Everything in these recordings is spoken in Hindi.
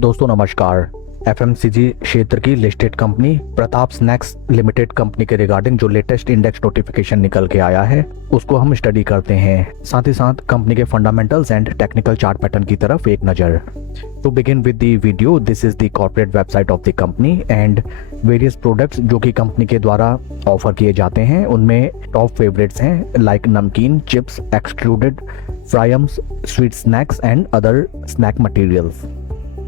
दोस्तों नमस्कार। एफएमसीजी क्षेत्र की listed company Pratap snacks limited company के रिगार्डिंग जो लेटेस्ट इंडेक्स नोटिफिकेशन निकल के आया है उसको हम स्टडी करते हैं। साथ ही साथ कंपनी के fundamentals and technical chart pattern की तरफ एक नज़र। To begin with the video, this is the corporate website of the company and various products जो कि कंपनी के द्वारा ऑफर किए जाते हैं उनमें टॉप फेवरेट्स हैं like namkeen, chips, extruded fryums, sweet snacks and other snack materials.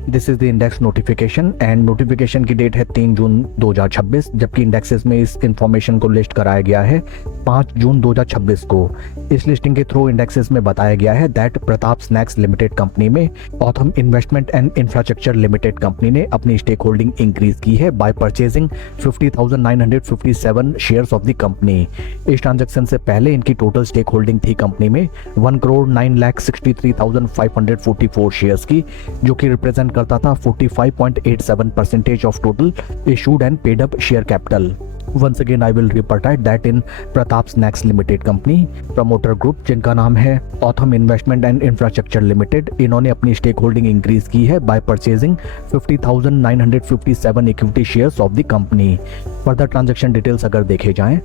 This is the index notification and notification की डेट है 3 जून 2026, जबकि इंडेक्सेस में इस इंफॉर्मेशन को लिस्ट कराया गया है 5 जून 2026 को। इस लिस्टिंग के थ्रू इंडेक्सेस में बताया गया है that Pratap snacks limited company में Authum investment and infrastructure limited company ने अपनी स्टेक होल्डिंग इंक्रीज की है by purchasing 50,957 shares of the company. इस ट्रांजेक्शन से पहले इनकी टोटल स्टेक होल्डिंग थी कंपनी में 1,09,63,544 शेयर्स की, जो कि रिप्रेजेंट करता था 45.87% of total issued and paid up share capital. Once again I will repeat that in Pratap Snacks Limited Company, promoter group जिनका नाम है Autham investment and infrastructure limited, इन्होंने अपनी स्टेक होल्डिंग इंक्रीज की है by purchasing 50,957 equity shares of the company. Further transaction details अगर देखे जाएं,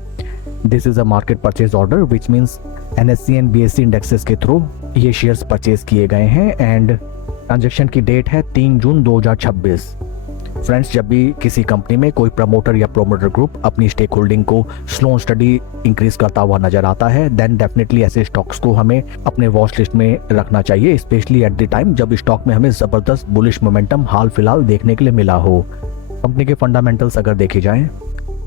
this is a market purchase order which means NSE and BSE indexes के थ्रू ये शेयर्स परचेज किए गए हैं एंड ट्रांजैक्शन की डेट है 3 जून 2026। फ्रेंड्स, जब भी किसी कंपनी में कोई प्रमोटर या प्रोमोटर ग्रुप अपनी स्टेक होल्डिंग को स्लो स्टडी इंक्रीज करता हुआ नजर आता है देन डेफिनेटली ऐसे स्टॉक्स को हमें अपने वॉच लिस्ट में रखना चाहिए, स्पेशली एट द टाइम जब स्टॉक में हमें जबरदस्त बुलिश मोमेंटम हाल फिलहाल देखने के लिए मिला हो। कंपनी के फंडामेंटल्स अगर देखे जाएं,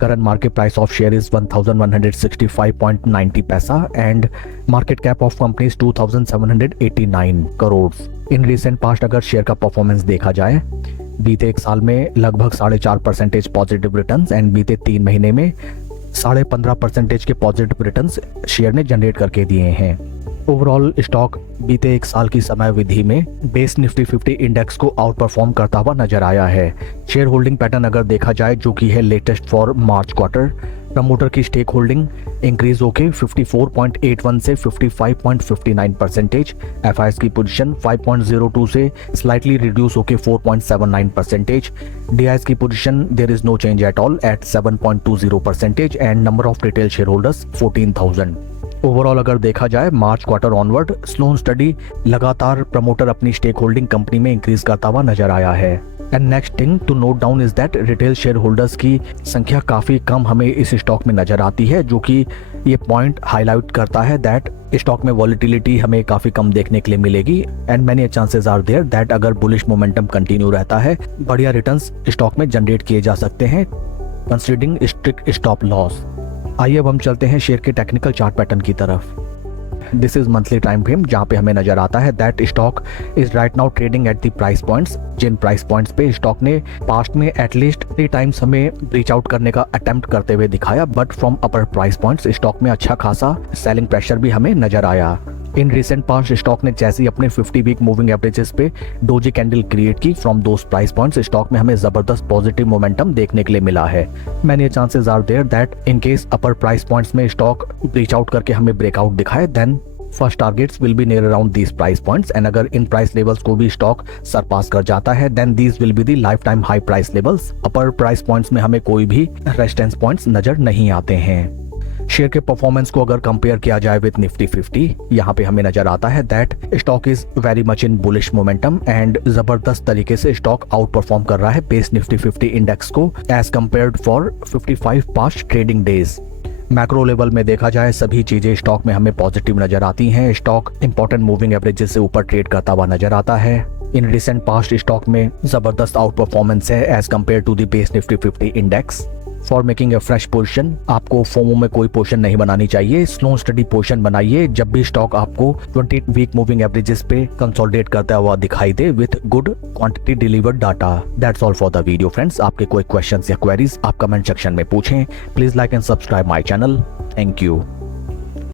current market price of share is 1165.90 पैसा and market cap of company is 2789 crore. In recent past अगर शेयर का परफॉर्मेंस देखा जाए, बीते एक साल में लगभग 4.5% पॉजिटिव रिटर्न्स एंड बीते 3 महीने में 15.5% के पॉजिटिव रिटर्न्स शेयर ने जनरेट करके दिए हैं। ओवरऑल स्टॉक बीते एक साल की समय विधि में बेस निफ्टी 50 इंडेक्स को आउट परफॉर्म करता हुआ नजर आया है। शेयर होल्डिंग पैटर्न अगर देखा जाए जो कि है latest for March quarter, promoter की स्टेक होल्डिंग इंक्रीज होके 54.81 से 55.59%, एफआईएस की पोजीशन 5.02 से स्लाइटली रिड्यूस होके 4.79%, डीआईएस की position there is no change at all at 7.20% and number of retail share holders 14,000। Overall अगर देखा जाए March quarter onward slow steady लगातार प्रमोटर अपनी स्टेक होल्डिंग कंपनी में इंक्रीज करता हुआ नजर आया है। And next thing to note down is that retail share holders की संख्या काफी कम हमें इस स्टॉक में नजर आती है, जो कि ये पॉइंट हाईलाइट करता है दैट स्टॉक में वॉलिटिलिटी हमें काफी कम देखने के लिए मिलेगी and many chances are there that अगर बुलिश मोमेंटम कंटिन्यू रहता है बढ़िया रिटर्न्स स्टॉक में जनरेट किए जा सकते हैं कंसीडरिंग स्ट्रिक्ट स्टॉप लॉस। आइए अब हम चलते हैं शेयर के टेक्निकल चार्ट पैटर्न की तरफ। This is monthly time frame जहां पे हमें नजर आता है that stock is right now trading at the price points, जिन प्राइस पॉइंट्स पे स्टॉक ने पास्ट में एटलीस्ट 3 टाइम्स हमें रीच आउट करने का अटेम्प्ट करते हुए दिखाया, but from upper price points stock में अच्छा खासा सेलिंग प्रेशर भी हमें नजर आया। इन रिसेंट पास्ट स्टॉक ने जैसे ही अपने 50 वीक मूविंग एवरेजेस पे डोजी कैंडल क्रिएट की from those price points, stock में हमें जबरदस्त पॉजिटिव मोमेंटम देखने के लिए मिला है। Many chances are there that in case upper price points में स्टॉक रीच आउट करके हमें ब्रेकआउट दिखाए then first targets will be near around these price points and अगर इन प्राइस लेवल्स को भी स्टॉक सरपास कर जाता है then these will be the life time high price levels. Upper price points में हमें कोई भी रेजिस्टेंस पॉइंट्स नजर नहीं आते हैं। शेयर के परफॉर्मेंस को अगर कंपेयर किया जाए विद निफ्टी 50, यहाँ पे हमें नजर आता है that stock is very much in bullish momentum and जबरदस्त तरीके से स्टॉक आउट परफॉर्म कर रहा है बेस निफ्टी 50 इंडेक्स को as compared for 55 past trading days. Macro level में देखा जाए सभी चीजें स्टॉक में हमें पॉजिटिव नजर आती हैं। स्टॉक इंपॉर्टेंट मूविंग एवरेजेस से ऊपर ट्रेड करता हुआ नजर आता है। इन रिसेंट पास्ट स्टॉक में जबरदस्त आउट परफॉर्मेंस है as compare to the base Nifty 50 index. For making a fresh position आपको फोमो में कोई पोजीशन नहीं बनानी चाहिए, स्लो स्टडी पोजीशन बनाइए जब भी स्टॉक आपको 20 वीक मूविंग एवरेजेस पे कंसोलिडेट करता हुआ दिखाई दे with good quantity delivered data. That's all for the video friends. आपके कोई क्वेश्चंस या क्वेरीज आप कमेंट सेक्शन में पूछें। Please like and subscribe my channel. Thank you.